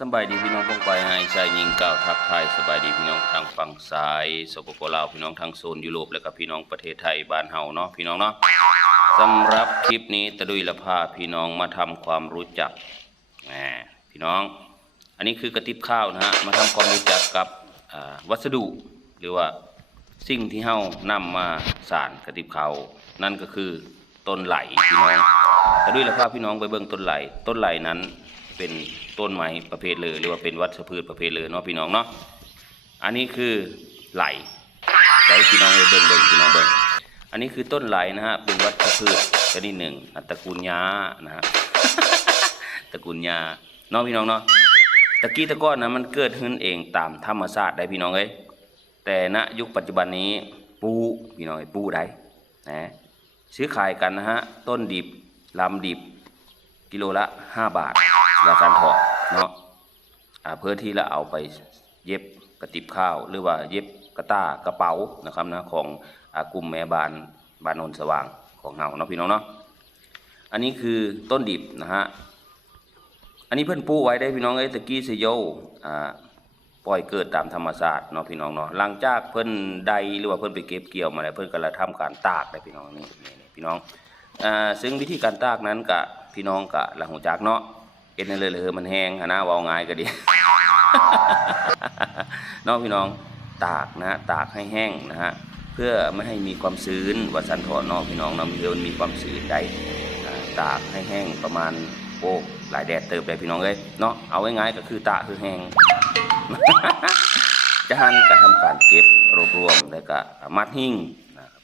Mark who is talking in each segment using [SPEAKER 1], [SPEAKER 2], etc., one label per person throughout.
[SPEAKER 1] สบายดีพี่น้องพงไปให้ชายิงก้าวทักทายสบายดีพี่น้องทางฝั่งซ้ายสปปลาวพี่น้องทางโซนยุโรปและก็พี่น้องประเทศไทยบ้านเฮาเนาะพี่น้องเนาะสำหรับคลิปนี้ตะดุยละพาพี่น้องมาทำความรู้จักแหมพี่น้อง อันนี้คือกระติบข้าวนะฮะมาทำความรู้จักกับวัสดุหรือว่าสิ่งที่เฮานำมาสานกระติบข้าวนั่นก็คือต้นไหลพี่น้องตะดุยละพาพี่น้องไปเบิ่งต้นไหลต้นไหลนั้น เป็นต้นไม้ประเภทเลยหรือว่าเป็นวัชพืชประเภทเลยเนาะพี่น้องเนาะอันนี้คือไหลไหลพี่น้องเบิ่งเบิ่งพี่น้องเบิ่งอันนี้คือต้นไหลนะฮะเป็นวัชพืชชนิดหนึ่งตระกูลหญ้านะฮะตระกูลหญ้าเนาะพี่น้องเนาะตะกี้ตะก้อนนะมันเกิดขึ้นเองตามธรรมชาติได้พี่น้องเอ้ยแต่ณยุคปัจจุบันนี้ปูพี่น้องปูได้นะซื้อขายกันนะฮะต้นดิบลำดิบกิโลละห้าบาท ราคาถอดเนาะเพื่อที่เราเอาไปเย็บกระติบข้าว หรือว่าเย็บกระต้ากระเป๋านะครับนะของอากลุ่มแม่บานบานนนสว่างของเฮาเนาะพี่น้องเนาะอันนี้คือต้นดิบนะฮะอันนี้เพิ่อนปูไว้ได้พี่น้องเอ้ตะกี้เซโยอ่าปล่อยเกิดตามธรรมชาติเนาะพี่น้องเนาะหลังจากเพิ่นใดหรือว่าเพิ่นไปเก็บเกี่ยวมาแล้วเพิ่นก็ละทำการตากได้พี่น้องนี่นี่พี่น้องอ่าซึ่งวิธีการตากนั้นกะพี่น้องกะละหูจักเนาะ เอ็นเลยเลยมันแห้งหั้นนะเว้าง่ายก็ดีเนาะพี่น้องตากนะ ตากให้แห้งนะฮะเพื่อไม่ให้มีความชื้นวัสันถอนเนาะพี่น้องนาะมีเมันมีความชื้นได้ตากให้แห้งประมาณโอ้หลายแดดเติบเลยพี่น้องเอ้ยเนาะเอาง่ายๆก็คือตากคือแห้งจะหันกระทำการเก็บรวบรวมแล้วก็มัดหิ้ง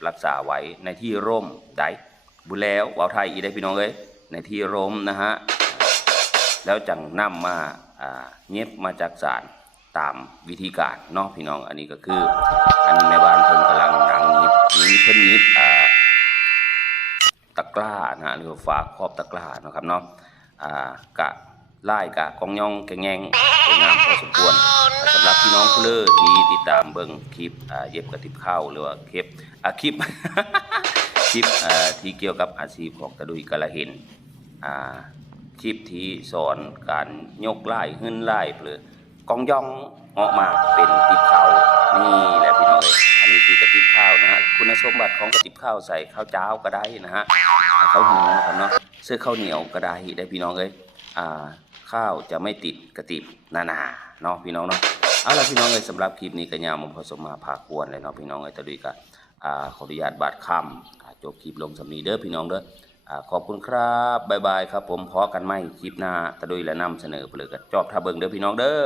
[SPEAKER 1] รักษาไว้ในที่ร่มได้บุแล้ววาวไทยอีได้พี่น้องเอ้ยในที่ร่มนะฮะ แล้วจังนำมาอ่าเย็บมาจากสารตามวิธีการเนาะพี่น้องอันนี้ก็คือ อันนี้แม่บ้านเพิ่นกำลังหนังยิบนี้เพิ่นยิบตะกร้านะหรือว่าฝาครอบตะกร้านะครับเนาะกะไล่กะกองยองแกงแงงสวยงามพอสมควรสำหรับพี่น้องผู้เลอที่ติดตามเบิ่งคลิปเย็บกระติบข้าวหรือว่าคลิปอาคลิปคลิปที่เกี่ยวกับอาชีพของตะดุยกะละเห็น คลิปที่สอนการยกไล่หึ้นไล่เปลือกองยองออกมาเป็นติบข้าวนี่แหละพี่น้องเอ้ยอันนี้คือกระติบข้าวนะฮะคุณสมบัติของกระติบข้าวใส่ข้าวเจ้าก็ได้นะฮะข้าวเหนียวนะครับเนาะเสื้อข้าวเหนียวก็ได้ได้พี่น้องเอ้ยอ่าข้าวจะไม่ติดกระติบหนาเนาะพี่น้องเนาะเอาละพี่น้องเอ้ยสำหรับคลิปนี้ก็ยาวมาพอสมมาพาควรเลยเนาะพี่น้องเอ้ยตะลุยก็อ่าขออนุญาตบาดคำอ่าจบคลิปลงสำนีเด้อพี่น้องเด้อ ขอบคุณครับบายบายครับผมพอกันไม่คลิปหน้าตะดุยและนำเสนอเปลือกจอบทาเบิงเด้อพี่น้องเด้อ